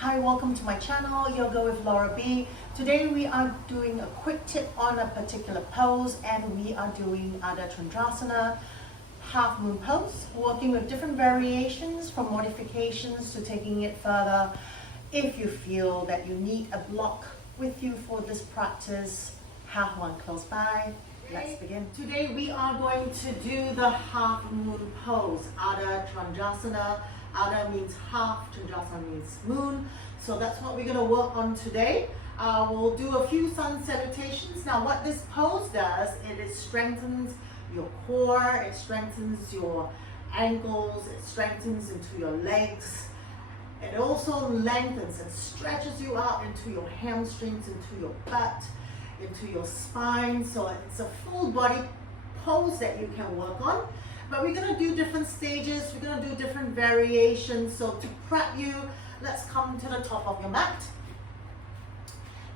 Hi, welcome to my channel, Yoga with Laura B. Today we are doing a quick tip on a particular pose, and we are doing Ardha Chandrasana, half moon pose, working with different variations from modifications to taking it further. If you feel that you need a block with you for this practice, have one close by. Let's begin. Today we are going to do the half moon pose, Ardha Chandrasana. Ardha means half, Chandrasana means moon. So that's what we're going to work on today. We'll do a few sun salutations. Now what this pose does, it strengthens your core, it strengthens your ankles, it strengthens into your legs. It also lengthens and stretches you out into your hamstrings, into your butt, into your spine. So it's a full body pose that you can work on. But we're going to do different stages, we're going to do different variations. So to prep you, let's come to the top of your mat.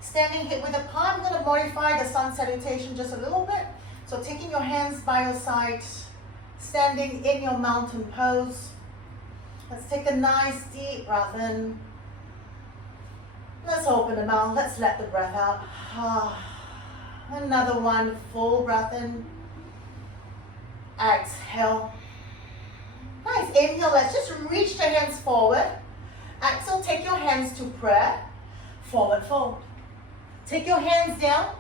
Standing hip width apart, I'm going to modify the sun salutation just a little bit. So taking your hands by your side, standing in your mountain pose. Let's take a nice deep breath in. Let's open the mouth, let's let the breath out. Another one, full breath in. Exhale. Nice. Inhale, let's just reach the hands forward. Exhale, take your hands to prayer. Forward fold. Take your hands down.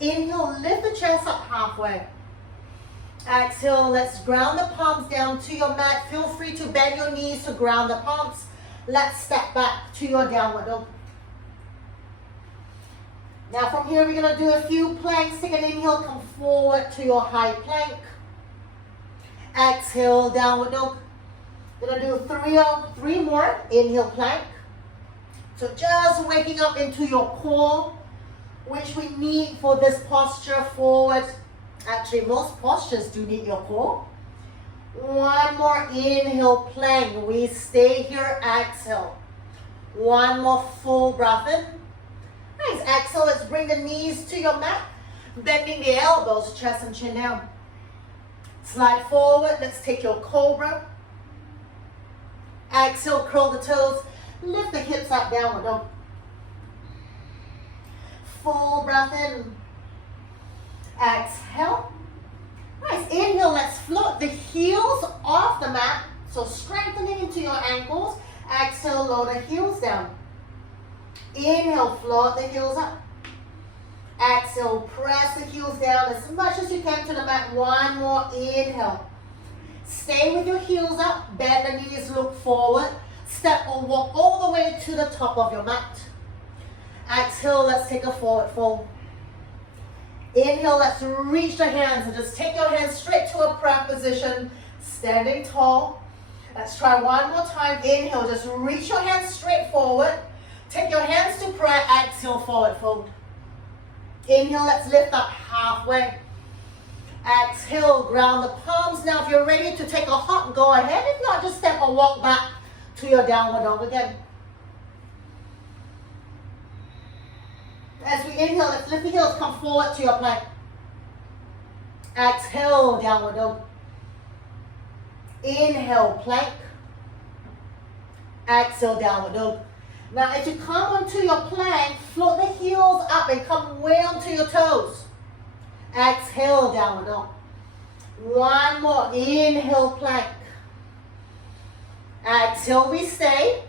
Inhale, lift the chest up halfway. Exhale, let's ground the palms down to your mat. Feel free to bend your knees to ground the palms. Let's step back to your downward dog. Now from here, we're going to do a few planks. Take an inhale, come forward to your high plank. Exhale, downward dog. Gonna do three more. Inhale, plank. So just waking up into your core, which we need for this posture forward. Actually, most postures do need your core. One more inhale, plank. We stay here, exhale. One more full breath in. Nice, exhale, let's bring the knees to your mat. Bending the elbows, chest and chin down. Slide forward, let's take your cobra. Exhale, curl the toes. Lift the hips up, downward dog. Full breath in. Exhale. Nice, inhale, let's float the heels off the mat. So strengthening into your ankles. Exhale, lower the heels down. Inhale, float the heels up. Exhale, press the heels down as much as you can to the mat. One more inhale. Stay with your heels up. Bend the knees, look forward. Step or walk all the way to the top of your mat. Exhale, let's take a forward fold. Inhale, let's reach the hands and just take your hands straight to a prayer position. Standing tall. Let's try one more time. Inhale, just reach your hands straight forward. Take your hands to prayer. Exhale, forward fold. Inhale, let's lift up halfway. Exhale, ground the palms. Now, if you're ready to take a hop, go ahead. If not, just step or walk back to your downward dog again. As we inhale, let's lift the heels, come forward to your plank. Exhale, downward dog. Inhale, plank. Exhale, downward dog. Now, as you come onto your plank, float the heels up and come way onto your toes. Exhale, downward dog. One more. Inhale, plank. Exhale, we stay.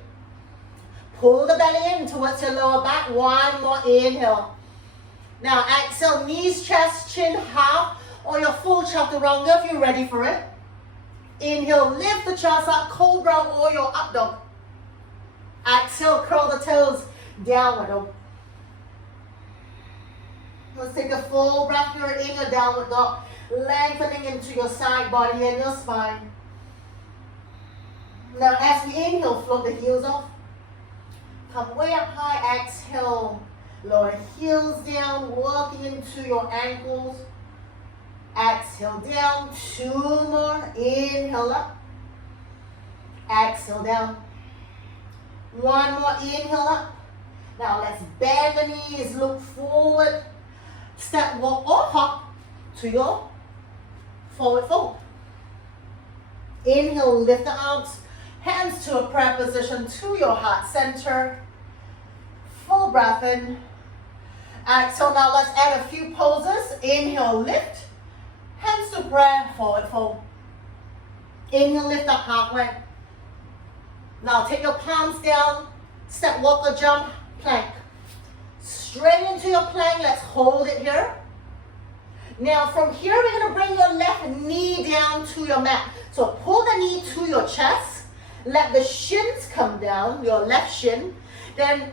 Pull the belly in towards your lower back. One more inhale. Now, exhale, knees, chest, chin, half, or your full chaturanga if you're ready for it. Inhale, lift the chest up, cobra or your up dog. Exhale, curl the toes, downward dog. Let's take a full breath here in your downward dog, lengthening into your side body and your spine. Now as we inhale, float the heels off. Come way up high, exhale, lower the heels down, walking into your ankles. Exhale down, two more, inhale up. Exhale down. One more inhale up. Now let's bend the knees, look forward. Step, walk or hop to your forward fold. Inhale, lift the arms. Hands to a prayer position to your heart center. Full breath in. Exhale, now let's add a few poses. Inhale, lift. Hands to prayer, forward fold. Inhale, lift up halfway. Now take your palms down. Step, walk or jump, plank. Straight into your plank, let's hold it here. Now from here, we're gonna bring your left knee down to your mat. So pull the knee to your chest. Let the shins come down, your left shin. Then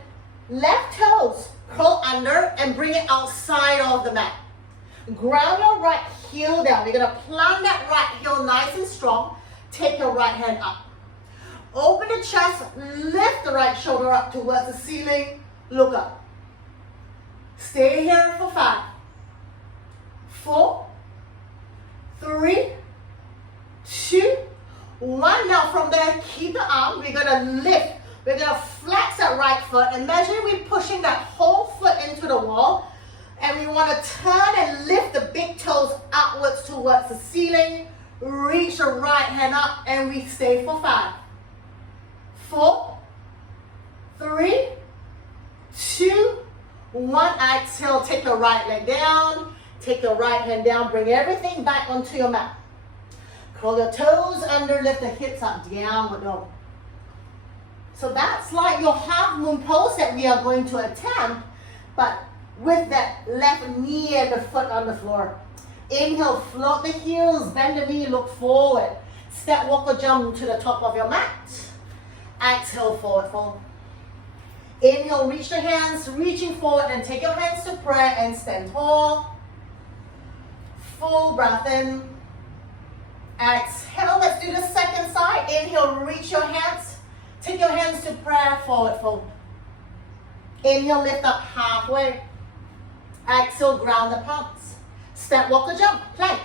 left toes curl under and bring it outside of the mat. Ground your right heel down. We're gonna plant that right heel nice and strong. Take your right hand up. Open the chest, lift the right shoulder up towards the ceiling. Look up. Stay here for 5, 4, 3, 2, 1. Now from there, keep the arm. We're gonna lift. We're gonna flex that right foot. Imagine we're pushing that whole foot into the wall. And we wanna turn and lift the big toes outwards towards the ceiling. Reach the right hand up and we stay for 5, 4, 3, 2, 1. Exhale, take your right leg down. Take your right hand down. Bring everything back onto your mat. Curl your toes under, lift the hips up, downward dog. So that's like your half moon pose that we are going to attempt, but with that left knee and the foot on the floor. Inhale, float the heels, bend the knee, look forward. Step, walk or jump to the top of your mat. Exhale, forward fold. Inhale, reach the hands, reaching forward, and take your hands to prayer and stand tall. Full breath in. Exhale, let's do the second side. Inhale, reach your hands. Take your hands to prayer, forward fold. Inhale, lift up halfway. Exhale, ground the palms. Step, walk or jump, plank.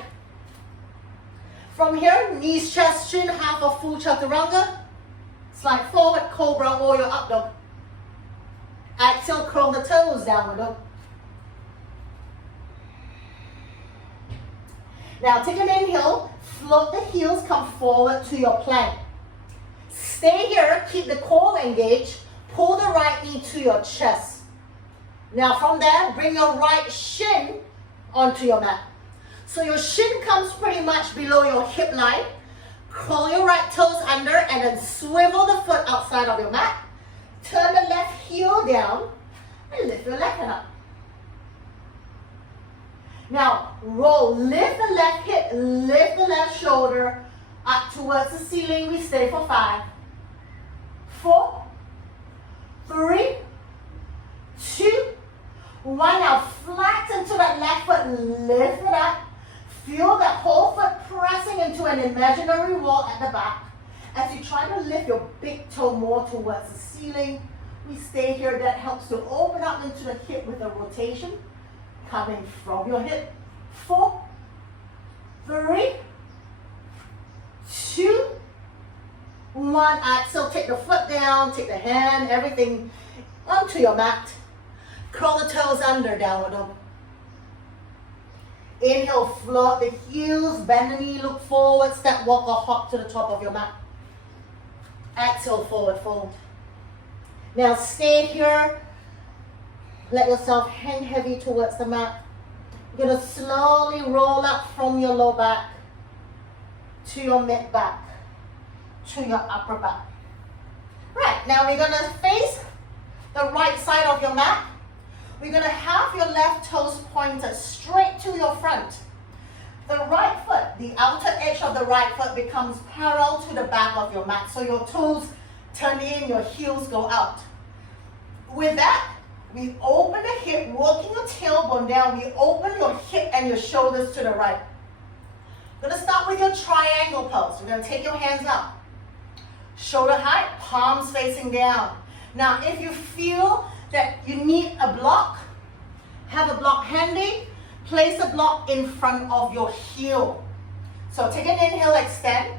From here, knees, chest, chin, half a full chaturanga. Slide forward, cobra, or your up dog. Exhale, curl the toes, downward dog. Now take an inhale, float the heels, come forward to your plank. Stay here, keep the core engaged, pull the right knee to your chest. Now from there, bring your right shin onto your mat. So your shin comes pretty much below your hip line. Curl your right toes under and then swivel the foot outside of your mat. Turn the left heel down and lift your left hand up. Now roll, lift the left hip, lift the left shoulder up towards the ceiling. We stay for 5, 4, 3, 2, 1. Now flex into that left foot, lift it up. Feel that whole foot pressing into an imaginary wall at the back. As you try to lift your big toe more towards the ceiling, we stay here. That helps to open up into the hip with a rotation coming from your hip. 4, 3, 2, 1. Exhale, take the foot down, take the hand, everything onto your mat. Curl the toes under, downward dog. Inhale, float the heels, bend the knee, look forward, step, walk or hop to the top of your mat. Exhale, forward fold. Now stay here. Let yourself hang heavy towards the mat. You're going to slowly roll up from your low back to your mid back to your upper back. Right, now we're going to face the right side of your mat. We're going to have your left toes pointed straight to your front. The right foot, the outer edge of the right foot becomes parallel to the back of your mat. So your toes turn in, your heels go out. With that, we open the hip, working your tailbone down. We open your hip and your shoulders to the right. We're going to start with your triangle pose. We're going to take your hands up. Shoulder height, palms facing down. Now, if you feel that you need a block, have a block handy, place a block in front of your heel. So take an inhale, extend.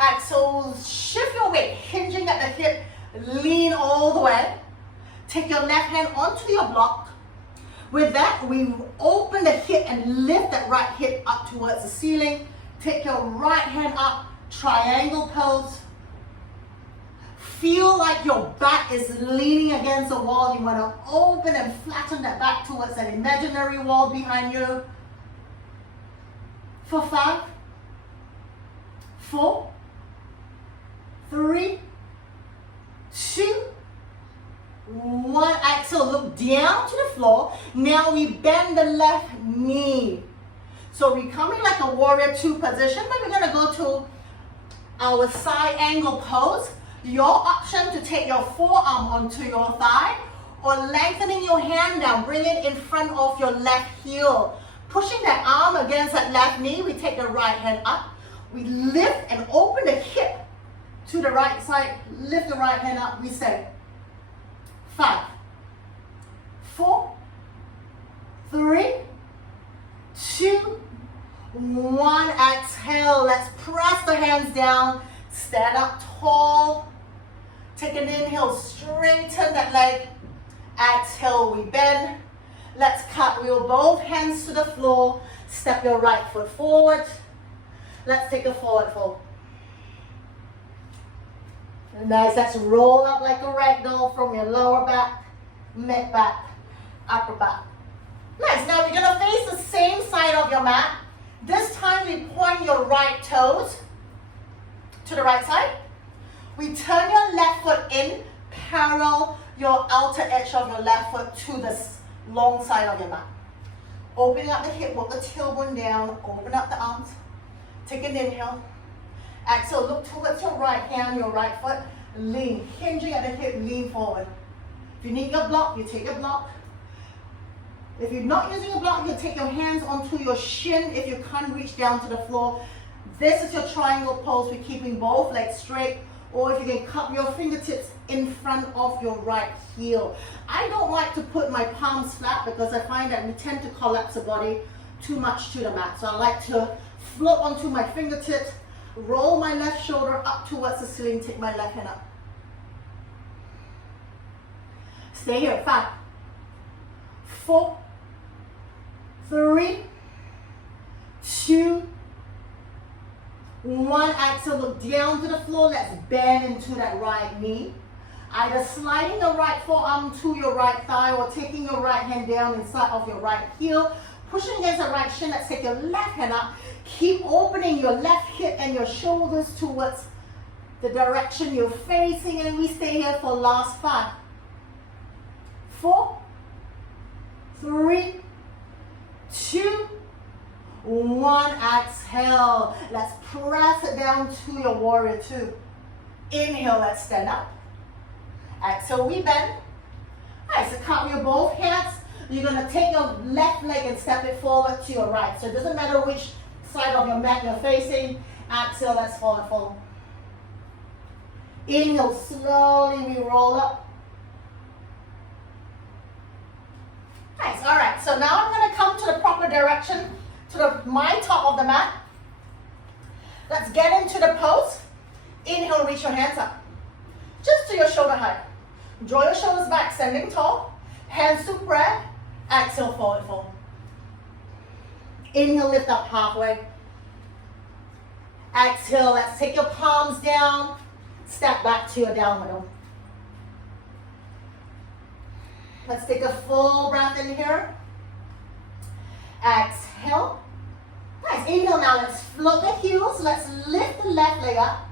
Exhale, shift your weight, hinging at the hip, lean all the way. Take your left hand onto your block. With that, we open the hip and lift that right hip up towards the ceiling. Take your right hand up, triangle pose. feel like your back is leaning against the wall. You want to open and flatten that back towards an imaginary wall behind you. For 5, 4, 3, 2, 1. Exhale, look down to the floor. Now we bend the left knee. So we're coming like a warrior 2 position, but we're going to go to our side angle pose. Your option to take your forearm onto your thigh or lengthening your hand down, bring it in front of your left heel. Pushing that arm against that left knee, we take the right hand up. We lift and open the hip to the right side. Lift the right hand up. We say 5, 4, 3, 2, 1. Exhale. Let's press the hands down. Stand up tall. Take an inhale. Straighten that leg. Exhale. We bend. Let's cartwheel both hands to the floor. Step your right foot forward. Let's take a forward fold. Nice. Let's roll up like a ragdoll from your lower back, mid back, upper back. Nice. Now we're going to face the same side of your mat. This time we point your right toes to the right side. We turn your left foot in, parallel your outer edge of your left foot to the long side of your mat. Opening up the hip, walk the tailbone down, open up the arms. Take an inhale. Exhale, look towards your right hand, your right foot. Lean, hinging at the hip, lean forward. If you need your block, you take your block. If you're not using a block, you take your hands onto your shin if you can't reach down to the floor. This is your triangle pose. We're keeping both legs straight. Or if you can cup your fingertips in front of your right heel. I don't like to put my palms flat because I find that we tend to collapse the body too much to the mat. So I like to float onto my fingertips, roll my left shoulder up towards the ceiling, take my left hand up. Stay here. 5, 4, 3, 2, 1. Exhale, look down to the floor. Let's bend into that right knee. Either sliding the right forearm to your right thigh or taking your right hand down inside of your right heel. Pushing against the right shin. Let's take your left hand up. Keep opening your left hip and your shoulders towards the direction you're facing. And we stay here for last 5, 4, 3, 2, 1. Exhale. Let's press it down to your warrior 2. Inhale, let's stand up. Exhale, we bend. Alright, so cartwheel both hands. You're going to take your left leg and step it forward to your right. So it doesn't matter which side of your mat you're facing. Exhale, let's forward fold. Inhale, slowly we roll up. Nice, alright. So now I'm going to come to the proper direction, to my top of the mat. Let's get into the pose. Inhale, reach your hands up. Just to your shoulder height. Draw your shoulders back, standing tall. Hands to prayer. Exhale, forward fold. Inhale, lift up halfway. Exhale, let's take your palms down. Step back to your downward dog. Let's take a full breath in here. Exhale. Nice. Inhale now. Let's float the heels. Let's lift the left leg up.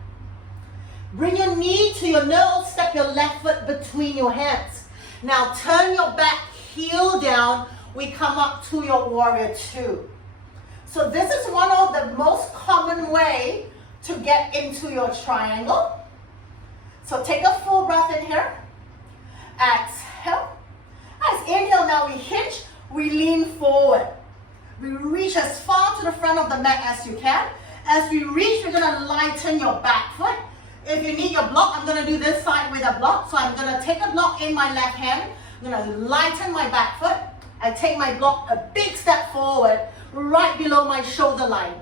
Bring your knee to your nose. Step your left foot between your hands. Now turn your back heel down. We come up to your warrior 2. So this is one of the most common way to get into your triangle. So take a full breath in here. Exhale. Nice. Inhale. Now we hinge. We lean forward. We reach as far to the front of the mat as you can. As we reach, we're going to lighten your back foot. If you need your block, I'm going to do this side with a block. So I'm going to take a block in my left hand. I'm going to lighten my back foot. I take my block a big step forward, right below my shoulder line.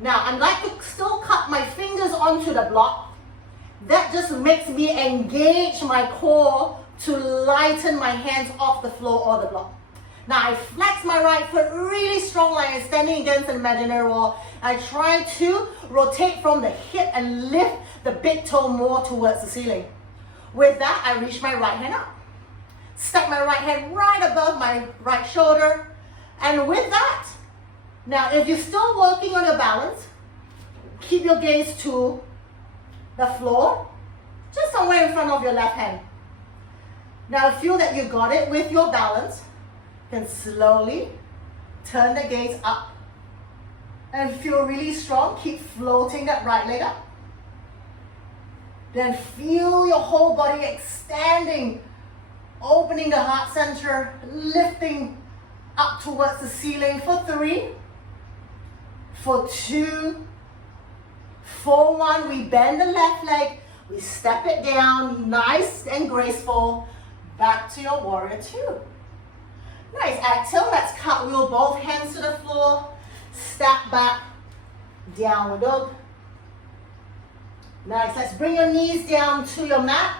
Now, I'd like to still cut my fingers onto the block. That just makes me engage my core to lighten my hands off the floor or the block. Now I flex my right foot really strong like I'm standing against an imaginary wall. I try to rotate from the hip and lift the big toe more towards the ceiling. With that, I reach my right hand up. Stack my right hand right above my right shoulder. And with that, now if you're still working on your balance, keep your gaze to the floor, just somewhere in front of your left hand. Now feel that you got it with your balance. Then slowly turn the gaze up. And feel really strong. Keep floating that right leg up. Then feel your whole body expanding, opening the heart center, lifting up towards the ceiling for 3, for 2, for 1. We bend the left leg, we step it down, nice and graceful. Back to your warrior 2. Nice, exhale, let's cartwheel both hands to the floor, step back, downward dog. Nice, let's bring your knees down to your mat.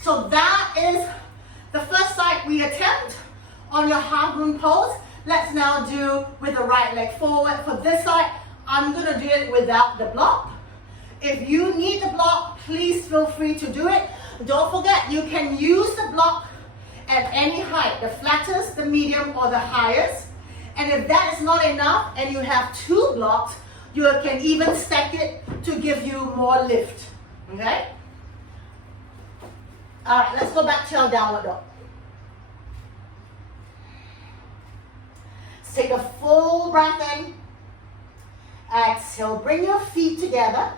So that is the first side we attempt on your half moon pose. Let's now do with the right leg forward. For this side, I'm going to do it without the block. If you need the block, please feel free to do it. Don't forget, you can use the block at any height, the flattest, the medium, or the highest. And if that is not enough and you have 2 blocks, you can even stack it to give you more lift, okay? All right, let's go back to our downward dog. Let's take a full breath in. Exhale, bring your feet together.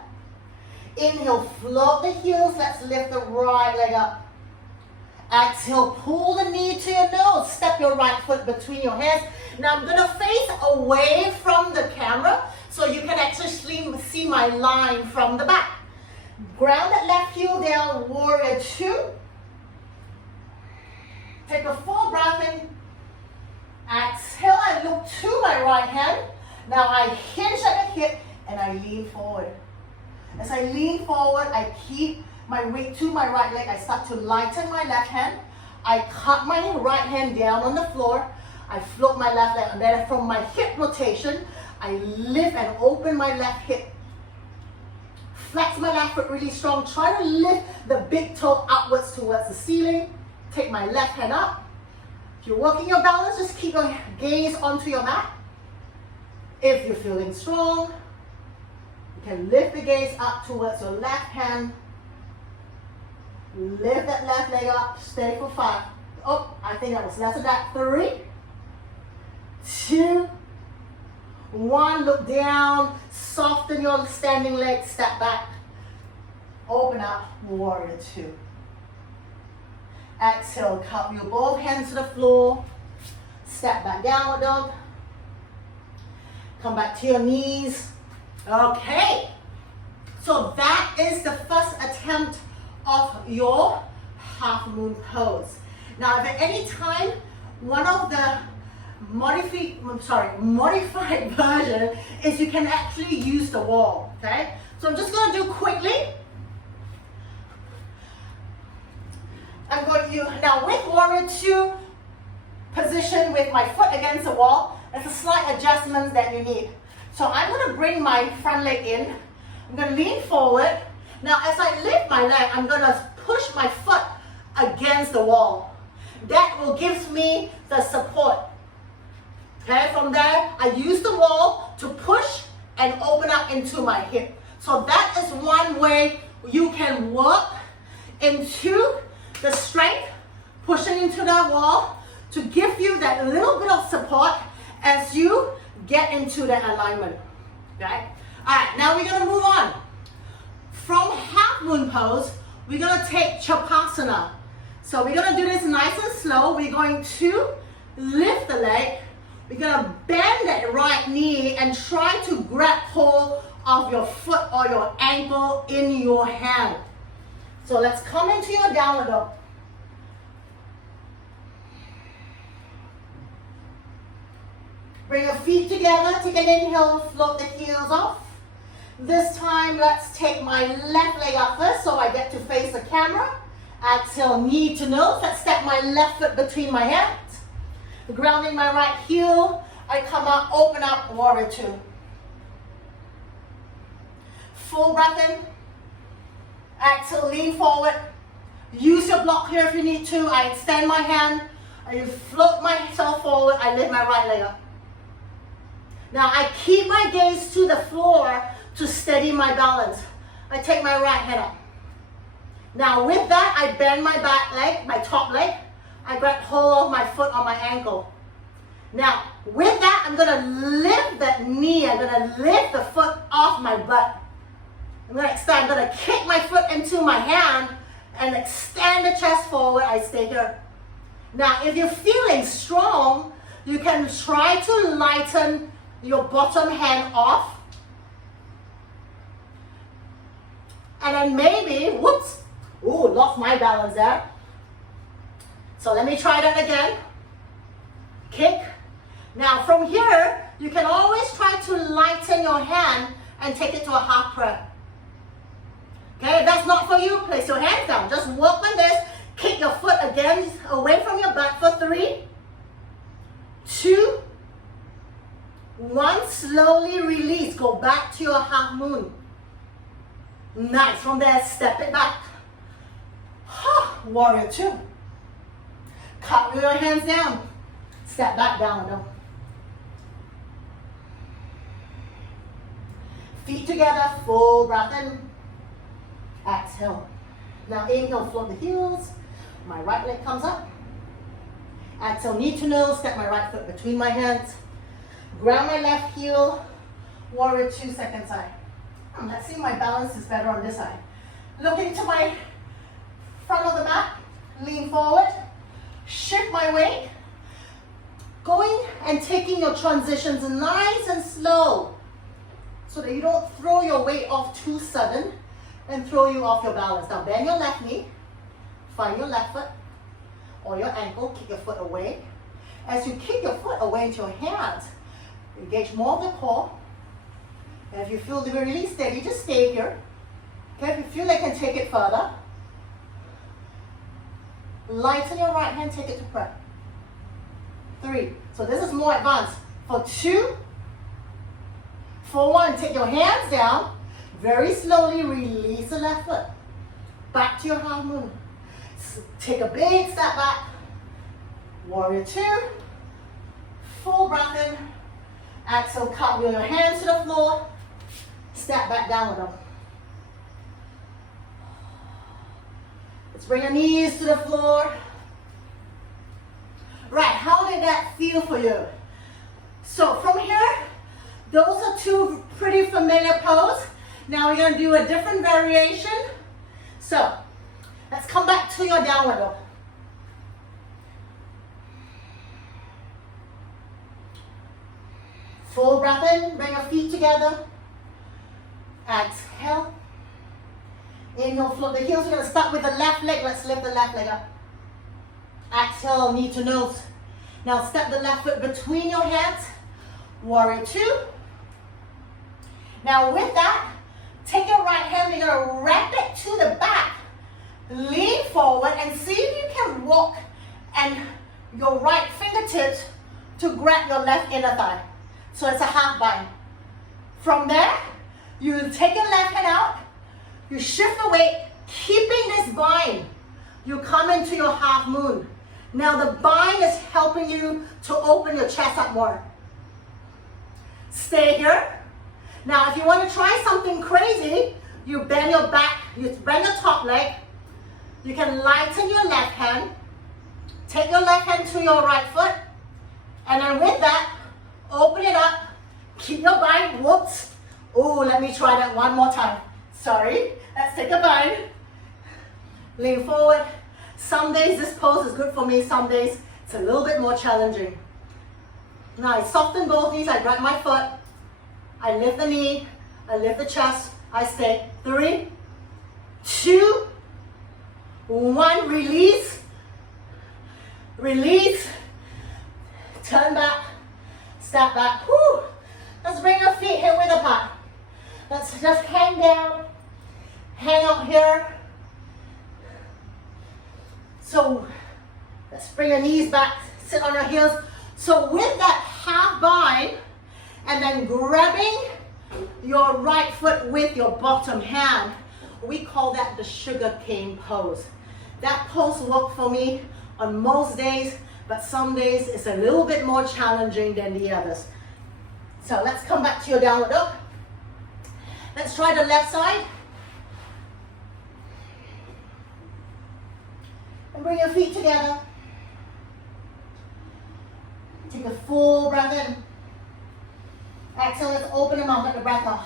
Inhale, float the heels. Let's lift the right leg up. Exhale, pull the knee to your nose. Step your right foot between your hands. Now I'm going to face away from the camera so you can actually see my line from the back. Ground that left heel down, warrior 2. Take a full breath in. Exhale, I look to my right hand. Now I hinge at the hip and I lean forward. As I lean forward, I keep my weight to my right leg. I start to lighten my left hand. I cut my right hand down on the floor. I float my left leg, and then from my hip rotation, I lift and open my left hip. Flex my left foot really strong. Try to lift the big toe upwards towards the ceiling. Take my left hand up. If you're working your balance, just keep your gaze onto your mat. If you're feeling strong, you can lift the gaze up towards your left hand. Lift that left leg up. Stay for 5. Oh, I think that was less than that. 3, 2, 1. Look down. Soften your standing leg. Step back. Open up. Warrior 2. Exhale. Cartwheel both hands to the floor. Step back. Downward dog. Come back to your knees. Okay. So that is the first attempt of your half moon pose. Now, if at any time one of the modified version is you can actually use the wall. Okay. So I'm just going to do quickly. I'm going to now with warrior 2 position with my foot against the wall. There's a slight adjustment that you need. So I'm going to bring my front leg in. I'm going to lean forward. Now as I lift my leg, I'm going to push my foot against the wall. That will give me the support. Okay, from there, I use the wall to push and open up into my hip. So that is one way you can work into the strength, pushing into that wall to give you that little bit of support as you get into that alignment. Okay? Alright, now we're going to move on. From half moon pose, we're going to take Chapasana. So we're going to do this nice and slow. We're going to lift the leg. We're going to bend that right knee and try to grab hold of your foot or your ankle in your hand. So let's come into your downward dog. Bring your feet together. Take an inhale, float the heels off. This time, let's take my left leg up first so I get to face the camera. Exhale, knee to nose. Let's step my left foot between my hands. Grounding my right heel. I come up, open up, warrior 2. Full breath in. Exhale, lean forward. Use your block here if you need to. I extend my hand. I float myself forward. I lift my right leg up. Now I keep my gaze to the floor to steady my balance. I take my right hand up. Now with that, I bend my back leg, my top leg. I grab hold of my foot on my ankle. Now with that, I'm going to lift that knee. I'm going to lift the foot off my butt. I'm going to extend. I'm going to kick my foot into my hand and extend the chest forward. I stay here. Now if you're feeling strong, you can try to lighten your bottom hand off. And then maybe, whoops, ooh, lost my balance there. So let me try that again. Kick. Now from here, you can always try to lighten your hand and take it to a half prayer. Okay, if that's not for you, place your hands down. Just walk like this. Kick your foot again away from your butt for 3, 2, 1. Slowly release. Go back to your half moon. Nice. From there, step it back. Warrior 2. Cut with your hands down. Step back, down dog. Feet together, full breath in. Exhale. Now inhale, float the heels. My right leg comes up. Exhale, knee to nose. Step my right foot between my hands. Ground my left heel. Warrior 2, second side. Let's see, my balance is better on this side. Looking to my front of the mat. Lean forward. Shift my weight. Going and taking your transitions nice and slow so that you don't throw your weight off too sudden and throw you off your balance. Now bend your left knee. Find your left foot or your ankle. Kick your foot away. As you kick your foot away into your hands, engage more of the core. And if you feel really steady, just stay here. Okay, if you feel like you can take it further, lighten your right hand, take it to prayer. 3. So this is more advanced. For 2, for 1, take your hands down. Very slowly release the left foot. Back to your half moon. Take a big step back. Warrior 2. Full breath in. Exhale, cartwheel your hands to the floor. Step back down with them. Let's bring your knees to the floor. Right, how did that feel for you? So from here, those are 2 pretty familiar poses. Now we're going to do a different variation. So let's come back to your downward dog. Full breath in, bring your feet together. Exhale. Inhale, float the heels. We're going to start with the left leg. Let's lift the left leg up. Exhale, knee to nose. Now step the left foot between your hands. Warrior 2. Now with that, take your right hand. You're going to wrap it to the back. Lean forward and see if you can walk and your right fingertips to grab your left inner thigh. So it's a half bind. From there, you take your left hand out. You shift the weight, keeping this bind. You come into your half moon. Now the bind is helping you to open your chest up more. Stay here. Now if you want to try something crazy, you bend your back, you bend your top leg. You can lighten your left hand. Take your left hand to your right foot. And then with that, open it up. Keep your bind. Whoops. Oh, let me try that one more time. Sorry. Let's take a bind. Lean forward. Some days this pose is good for me. Some days it's a little bit more challenging. Now I soften both knees. I grab my foot. I lift the knee. I lift the chest. I stay. 3, 2, 1. Release. Release. Turn back. Step back. Whew. Let's bring your feet hip width apart. Let's just hang down. Hang out here. So let's bring your knees back. Sit on your heels. So with that half bind and then grabbing your right foot with your bottom hand, we call that the sugar cane pose. That pose works for me on most days, but some days it's a little bit more challenging than the others. So let's come back to your downward dog. Let's try the left side. And bring your feet together. Take a full breath in. Exhale, let's open the mouth, let the breath out.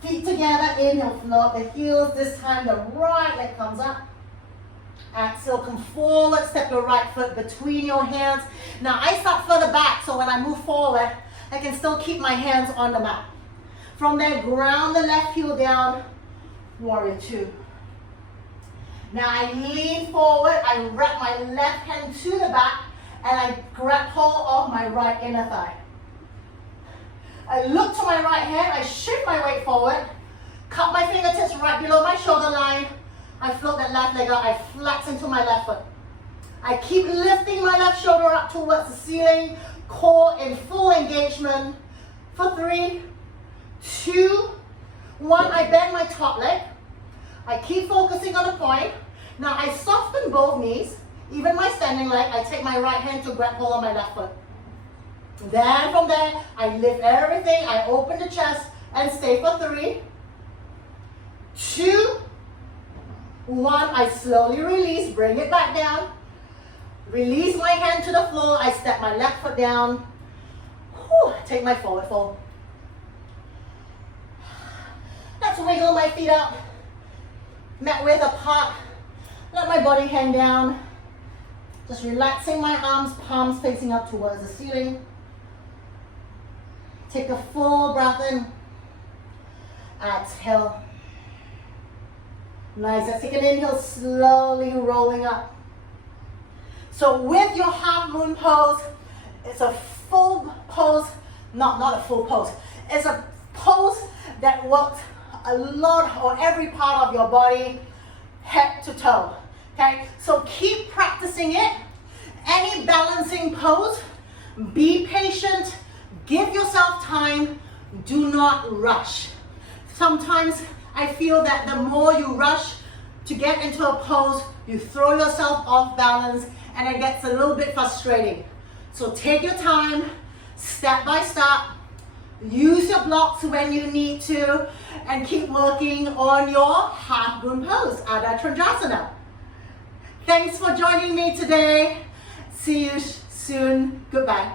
Feet together, inhale, float the heels. This time the right leg comes up. Exhale, come forward, step your right foot between your hands. Now I start further back, so when I move forward, I can still keep my hands on the mat. From there, ground the left heel down, warrior two. Now I lean forward, I wrap my left hand to the back, and I grab hold of my right inner thigh. I look to my right hand, I shift my weight forward, cup my fingertips right below my shoulder line. I float that left leg out, I flex into my left foot. I keep lifting my left shoulder up towards the ceiling, core in full engagement. For 3, 2, 1, I bend my top leg. I keep focusing on the point. Now I soften both knees, even my standing leg. I take my right hand to grab hold of my left foot. Then from there, I lift everything, I open the chest and stay for 3, 2, 1, I slowly release, bring it back down. Release my hand to the floor, I step my left foot down. Take my forward fold. Let's wiggle my feet up. Mat width apart. Let my body hang down. Just relaxing my arms, palms facing up towards the ceiling. Take a full breath in. Exhale. Nice. Let's take an inhale, slowly rolling up. So with your half moon pose, it's a full pose, not a full pose. It's a pose that works a lot or every part of your body, head to toe. Okay, so keep practicing it. Any balancing pose, be patient, give yourself time, do not rush. Sometimes I feel that the more you rush to get into a pose, you throw yourself off balance and it gets a little bit frustrating. So take your time, step by step, use your blocks when you need to, and keep working on your half moon pose, Ardha Chandrasana. Thanks for joining me today. See you soon. Goodbye.